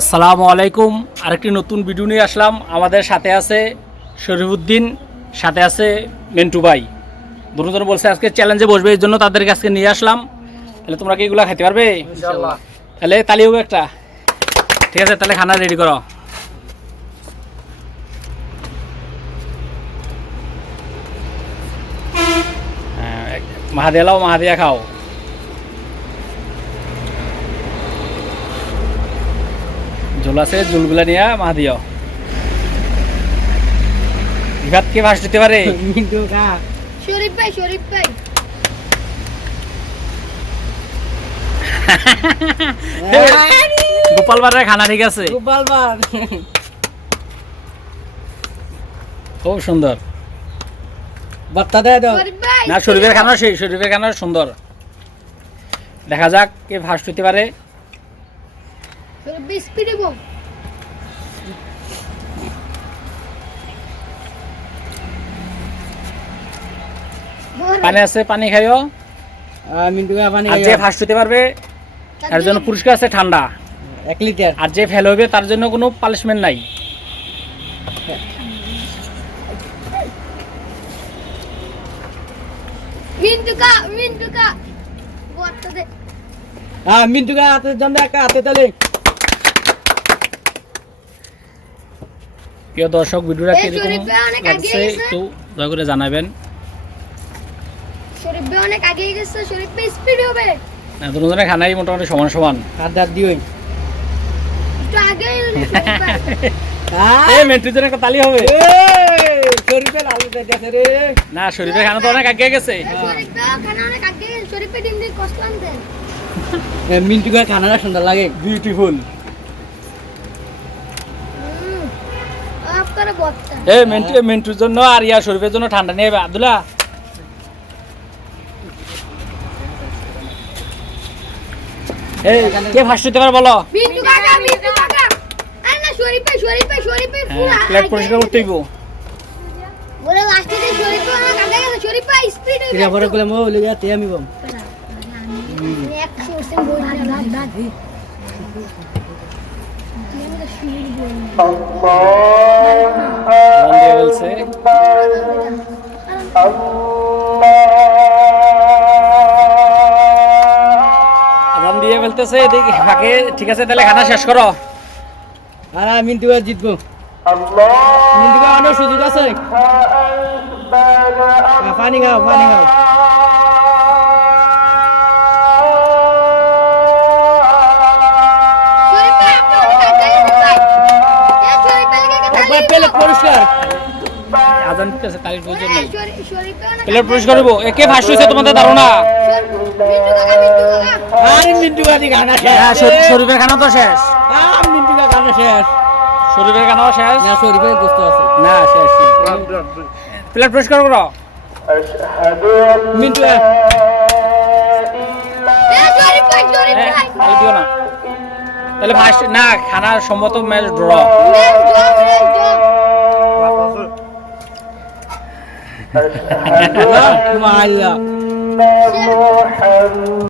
আসসালামু আলাইকুম। আরেকটি নতুন ভিডিও নিয়ে আসলাম। আমাদের সাথে আছে শরীফউদ্দিন, সাথে আছে মেন্টু ভাই। দুজন বলছে আজকে চ্যালেঞ্জে বসবে, এই জন্য তাদেরকে আজকে নিয়ে আসলাম। তাহলে তোমরা কি এগুলো খেতে পারবে? ইনশাআল্লাহ। তাহলে তালি হবে একটা। ঠিক আছে, তাহলে খানা রেডি করো। মাহাদিয়া লাও, মাহাদিয়া খাও। ঝোল আছে, ঝোলগুলা নিয়ে মাহ দিও। বিভাত কে ভাস দিতে পারে? মিন্টু কা শরীফ ভাই গোপাল বারের খানা ঠিক আছে, গোপাল বার খুব সুন্দর। বার্তা দেয় দাও। শরীফ ভাই না, শরীফের খানা সেই শরীফের খানা সুন্দর। দেখা যাক কে ফার্স্ট হতে পারে। শরীফ ভাই স্পিডে বল। পানি আছে, পানি খাইও। মিন্টু কা পানি আর যে ফার্স্ট হতে পারবে তার জন্য পুরস্কার আছে ঠান্ডা। 1 লিটার। আর যে ফেল হবে তার জন্য কোনো পানিশমেন্ট নাই। মিন্টু কা বলতে দে। মিন্টু কা হাতে জন্য একটা হাতে তালে। প্রিয় দর্শক, ভিডিওটা এই কিরকম শরীফ ভাই অনেক লাগছে এগিয়ে গেছে। একটু দয়া করে জানাবেন। শরীফ ভাই অনেক আগে গেছে, শরীফ ভাই স্পিড হবে। দুজনের খানাই মোটামুটি সমান সমান। হাত দাঁত দিওই। একটু আগে শরীফ ভাই। এই মেন্টুর জন্য একটা তালি হবে। শরীফের আলু দেখে রে। না, শরীফের খানা তো অনেক আগে গেছে। শরীফ ভাই খানা অনেক আগে গেছে, শরীফ ভাই ডিম দিয়ে কষ্ট আনতেন। মিন্টু কা খানাটা সুন্দর লাগে। বিউটিফুল। আপনারা বলতে এই মেন্টুর জন্য আর ইয়া শরীফের জন্য ঠান্ডা নিয়ে আব্দুল্লাহ। এই কে ফার্স্ট হতে পারে বলো? মিন্টু কাকা আরে না শরীফ ভাই পুরো প্লেট পরিষ্কার করতে হইব। বলে লাস্টে যে শরীফ ভাই অনেক আগে গেছে, শরীফ ভাই স্পিড হবে। এটা পরে কইলাম ও লই যাতে আমি বম। আজান দিয়ে ফেলছে। আজান দিয়ে ফেলতেছে এদিকে ফাঁকে। ঠিক আছে, তাহলে খানা শেষ করো। আর মিন্টু কা জিতবো। মিন্টু কা অনেক সুযোগ আছে। পানি খাও, পানি খাও। শরীফ ভাই আপনি অনেক আগে গেছেন ভাই। এই শরীফ ভাই লেগে একবার প্লেট পরিষ্কার। আজান দিতেছে, তালির প্রয়োজন নেই। শরীফ ভাই অনেক প্লেট পরিষ্কার হইব। কে ফার্স্ট হয়েছে তোমাদের ধারণা? মিন্টু কাকা আরে মিন্টু কা দি খানা শেষ। হ্যাঁ, শরীফের খানা তো শেষ। মিন্টু কা খানা শেষ। শরীফের খানাও শেষ। না শরীফের গোস্ত আছে। না, শেষ। প্লেট পরিষ্কার করো। মিন্টু কা এই শরীফ ভাই তালি দিও না। তাহলে ফার্স্ট না, খানার সম্মত ম্যাচ ড্র। মাইলা।